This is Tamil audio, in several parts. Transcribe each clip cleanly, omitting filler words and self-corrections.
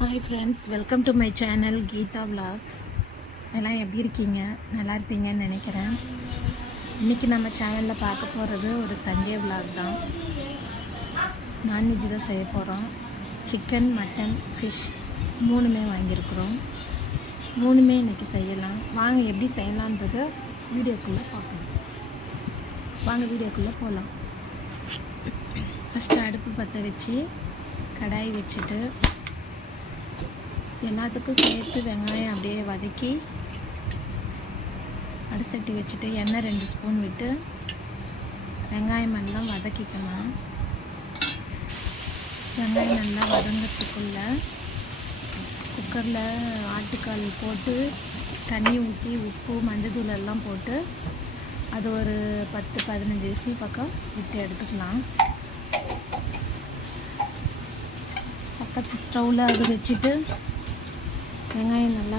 Hi friends, welcome to my channel Geeta vlogs. எல்லாம் எப்படி இருக்கீங்க? நல்லா இருப்பீங்கன்னு நினைக்கிறேன். இன்றைக்கி நம்ம சேனலில் பார்க்க போகிறது ஒரு சண்டே விலாக் தான். நான்வெஜ் தான் செய்ய போகிறோம். சிக்கன், மட்டன், ஃபிஷ் மூணுமே வாங்கியிருக்கிறோம். மூணுமே இன்றைக்கி செய்யலாம். வாங்க எப்படி செய்யலான்றது வீடியோக்குள்ளே பார்க்கலாம். வாங்க வீடியோக்குள்ளே போகலாம். ஃபஸ்ட்டு அடுப்பு பற்ற வச்சு கடாய் வச்சுட்டு எல்லாத்துக்கும் சேர்த்து வெங்காயம் அப்படியே வதக்கி அடிசட்டி வச்சுட்டு எண்ணெய் 2 ஸ்பூன் விட்டு வெங்காயம் எல்லாம் வதக்கிக்கலாம். வெங்காயம் நல்லா வதங்கிறதுக்குள்ள குக்கரில் ஆட்டுக்கால் போட்டு தண்ணி ஊற்றி உப்பு மஞ்சள் எல்லாம் போட்டு அது ஒரு 10-15 விசில் பக்கம் விட்டு எடுத்துக்கலாம். பக்கத்து ஸ்டவ்வில் அது வச்சுட்டு வெங்காயம் நல்லா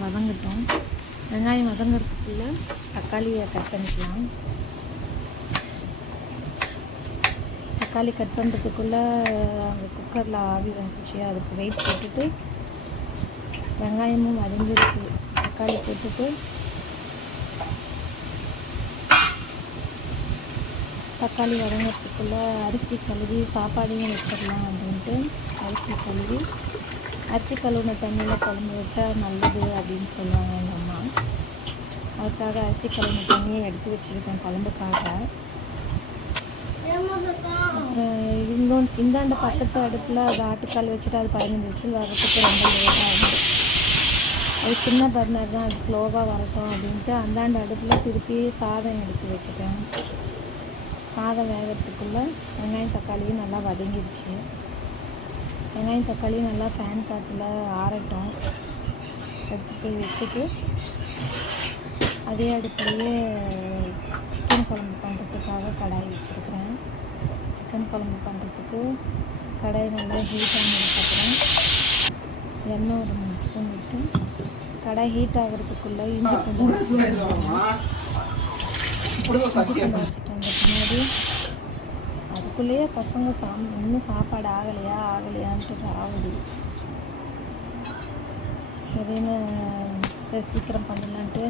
வதங்கட்டும். வெங்காயம் வதங்கிறதுக்குள்ளே தக்காளியை கட் பண்ணிக்கலாம். தக்காளி கட் பண்ணுறதுக்குள்ளே அந்த குக்கரில் ஆவி வந்துச்சு, அதுக்கு வெயிட் போட்டுட்டு வெங்காயமும் வதங்கிடுச்சு. தக்காளி போட்டுட்டு தக்காளி வதங்கிறதுக்குள்ளே அரிசி கழுவி சாப்பாடையும் வச்சிடலாம் அப்படின்ட்டு அரிசி கழுவின தண்ணியில் குழம்பு வச்சா நல்லது அப்படின்னு சொல்லுவாங்க எங்கள் அம்மா. அதுக்காக அரிசி கழுவின தண்ணியை எடுத்து வச்சுக்கிட்டேன் குழம்புக்காக. இந்தாண்ட பக்கத்து அடுப்பில் அது ஆட்டுக்கால் வச்சுட்டு அது 15 விசில் வர்றதுக்கு ரொம்ப லேட் ஆகும். அது சின்ன பர்னர் தான், அது ஸ்லோவாக வரட்டும் அப்படின்ட்டு அந்தாண்ட அடுப்பில் திருப்பி சாதம் எடுத்து வைக்கிட்டேன். சாதம் வேகிறதுக்குள்ளே வெங்காயம் தக்காளியும் நல்லா வதங்கிடுச்சு. வெங்காயம் தக்காளி நல்லா ஃபேன் காற்றுல ஆறட்டும். எடுத்து போய் வச்சுட்டு அதே அடுப்புலையே சிக்கன் குழம்பு பண்ணுறதுக்காக கடாய் வச்சுருக்கிறேன். சிக்கன் குழம்பு பண்ணுறதுக்கு கடாய் நல்லா ஹீட் ஆனதுக்கப்புறம் எண்ணெய் ஒரு 3 ஸ்பூன் விட்டு கடாய் ஹீட் ஆகிறதுக்குள்ளே இஞ்சி பூண்டு பின்னாடி அதுக்குள்ளேயே பசங்க இன்னும் சாப்பாடு ஆகலையான்ட்டு ஆகுது. சரின்னு சீக்கிரம் பண்ணலான்ட்டு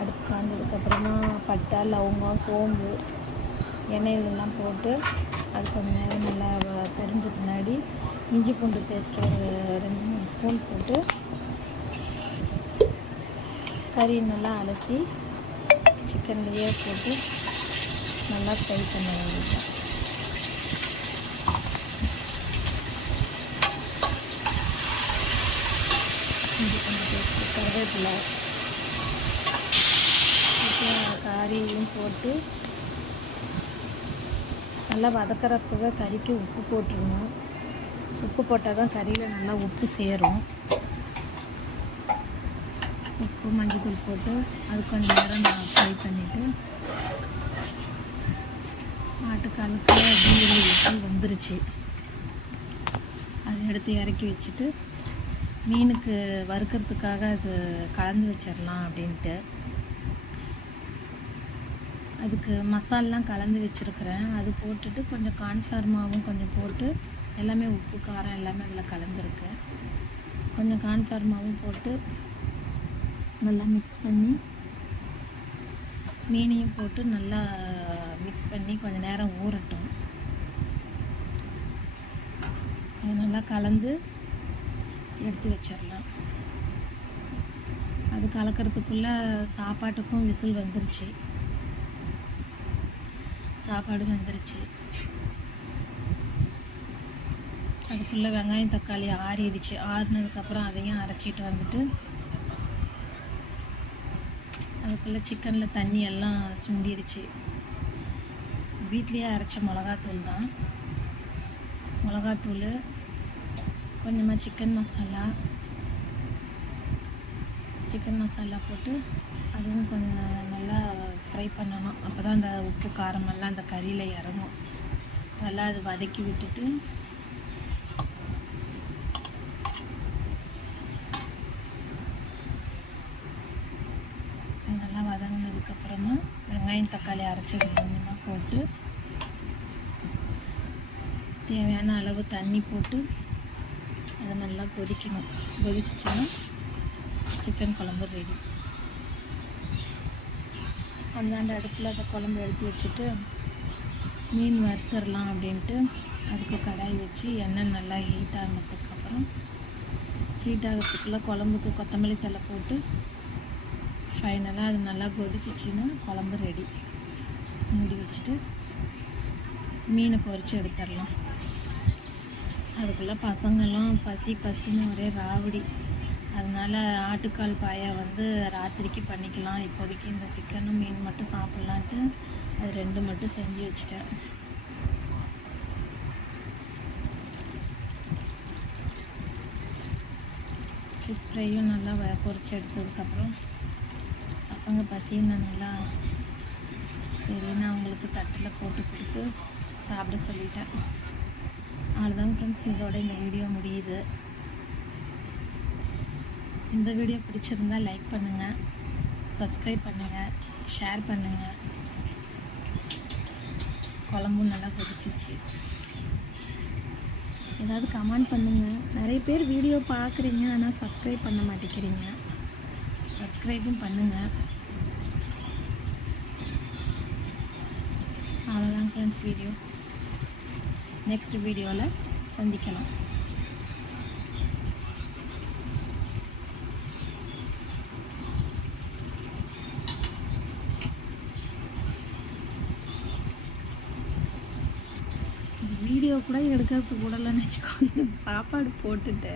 அடுப்பு காய்ஞ்சதுக்கப்புறமா பட்டை, லவங்கம், சோம்பு எண்ணெயிலெல்லாம் போட்டு அது கொஞ்சம் நேரம் நல்லா தெரிஞ்ச பின்னாடி இஞ்சி பூண்டு பேஸ்ட் ஒரு 2-3 ஸ்பூன் போட்டு கறி நல்லா அலசி சிக்கன்லேயே போட்டு நல்லா ஃப்ரை பண்ண வேண்டியது. இஞ்சி பூண்டு பேஸ்ட்டு, கருவேப்பிலை, கறியும் போட்டு நல்லா வதக்கிறப்பவே கறிக்கு உப்பு போட்டுருணும். உப்பு போட்டால் தான் கறியில் நல்லா உப்பு சேரும். உப்பு மஞ்சள் போட்டு அது கொஞ்சம் நேரம் நான் ஃப்ரை பண்ணிவிட்டு ஆட்டுக்காலுக்கு அப்படிங்கிற விசில் வந்துருச்சு. அதை எடுத்து இறக்கி வச்சுட்டு மீனுக்கு வறுக்கிறதுக்காக அது கலந்து வச்சிடலாம் அப்படின்ட்டு அதுக்கு மசாலாம் கலந்து வச்சுருக்கிறேன். அது போட்டுட்டு கொஞ்சம் கார்ன்ஃப்ளவர் மாவும் கொஞ்சம் போட்டு எல்லாமே உப்பு காரம் எல்லாமே அதில் கலந்துருக்கு. கொஞ்சம் கார்ன்ஃப்ளவர் மாவும் போட்டு நல்லா மிக்ஸ் பண்ணி மீனையும் போட்டு நல்லா மிக்ஸ் பண்ணி கொஞ்சம் நேரம் ஊறட்டும். அது நல்லா கலந்து எடுத்து வச்சிடலாம். அது கலக்கிறதுக்குள்ளே சாப்பாட்டுக்கும் விசில் வந்துருச்சு. சாப்பாடு வந்துருச்சு. அதுக்குள்ளே வெங்காயம் தக்காளி ஆறிடுச்சு. ஆறினதுக்கப்புறம் அதையும் அரைச்சிட்டு வந்துட்டு அதுக்குள்ளே சிக்கனில் தண்ணி எல்லாம் சுண்டிருச்சு. வீட்லேயே அரைச்ச மிளகாத்தூள் தான். மிளகாத்தூள் கொஞ்சமாக சிக்கன் மசாலா போட்டு அதுவும் கொஞ்சம் நல்லா ஃப்ரை பண்ணணும். அப்போ தான் அந்த உப்பு காரமெல்லாம் அந்த கறியில் இறங்கும். நல்லா அது வதக்கி விட்டுட்டு நல்லா வதங்கினதுக்கப்புறமா வெங்காயம் தக்காளி அரைச்சது கொஞ்சமாக போட்டு தேவையான அளவு தண்ணி போட்டு அதை நல்லா கொதிக்கணும். கொதிச்சிச்சுன்னா சிக்கன் குழம்பு ரெடி. அந்தாண்ட அடுப்பில் அந்த குழம்பு எடுத்து வச்சுட்டு மீன் வறுத்துடலாம் அப்படின்ட்டு அதுக்கு கடாய் வச்சு எண்ணெய் நல்லா ஹீட் ஆனதுக்கப்புறம் ஹீட் ஆகிறதுக்குள்ளே குழம்புக்கு கொத்தமல்லி தழை போட்டு ஃபைனலாக அது நல்லா கொதிச்சிச்சின்னா குழம்பு ரெடி. மூடி வச்சுட்டு மீனை பொரித்து எடுத்துடலாம். அதுக்குள்ளே பசங்களும் பசின்னு ஒரே ராவடி. அதனால் ஆட்டுக்கால் பாயா ராத்திரிக்கு பண்ணிக்கலாம். இப்போதைக்கு இந்த சிக்கனும் மீன் மட்டும் சாப்பிட்லான்ட்டு அது 2 மட்டும் செஞ்சு வச்சுட்டேன். ஃபிஷ் ஃப்ரையும் நல்லா பொரிச்சு எடுத்ததுக்கப்புறம் பசங்க பசின்னு நல்லா சரின்னு அவங்களுக்கு தட்டில் போட்டு கொடுத்து சாப்பிட சொல்லிட்டேன். அவ்வளோதான் ஃப்ரெண்ட்ஸ், இதோட இந்த வீடியோ முடியுது. இந்த வீடியோ பிடிச்சிருந்தால் லைக் பண்ணுங்கள், சப்ஸ்கிரைப் பண்ணுங்கள், ஷேர் பண்ணுங்கள். குழம்பும் நல்லா கொதிச்சிச்சு. ஏதாவது கமெண்ட் பண்ணுங்கள். நிறைய பேர் வீடியோ பார்க்குறீங்க, ஆனால் சப்ஸ்கிரைப் பண்ண மாட்டேங்கிறீங்க. சப்ஸ்கிரைபும் பண்ணுங்கள். அவ்வளோதான் ஃப்ரெண்ட்ஸ் வீடியோ. நெக்ஸ்ட் வீடியோவில் சந்திக்கலாம். வீடியோ கூட எடுக்கிறதுக்கு கூடலன்னு வச்சுக்கோங்க. சாப்பாடு போட்டுட்டு